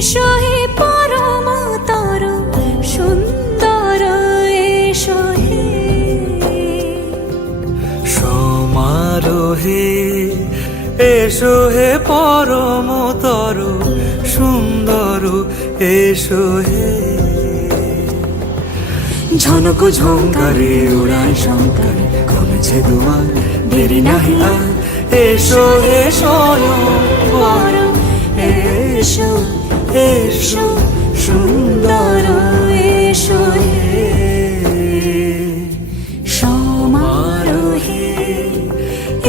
এসো হে পরমতর সুন্দর এসো হে সমারোহে এসো হে পরমতর সুন্দর এসো হে ঝনক ঝঙ্কারে উড়ায় শঙ্কারে কমেছে দুয়ার দেরি নাহি আর এসো হে স্বয়ংবর এসো এসো সুন্দর এসো হে সমারোহে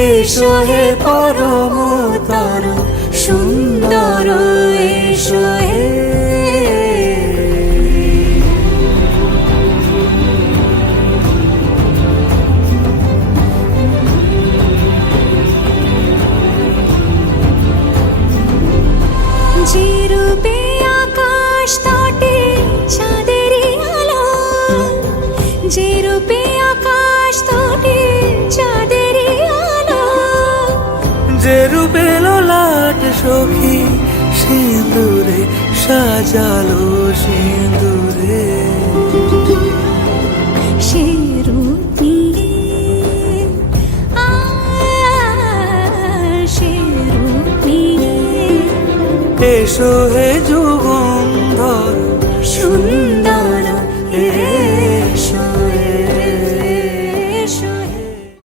এসো হে পরমতর সুন্দর এসো হে যে রূপে আকাশ তটে চাঁদেরই আলো যে রূপে আকাশ তটে চাঁদেরই আলো যে রূপে ললাট সখী সিঁদুরে সাজালো সিঁদুরে সে রূপ নিয়ে সে রূপ নিয়ে এসো হে যুগন্ধর সুন্দর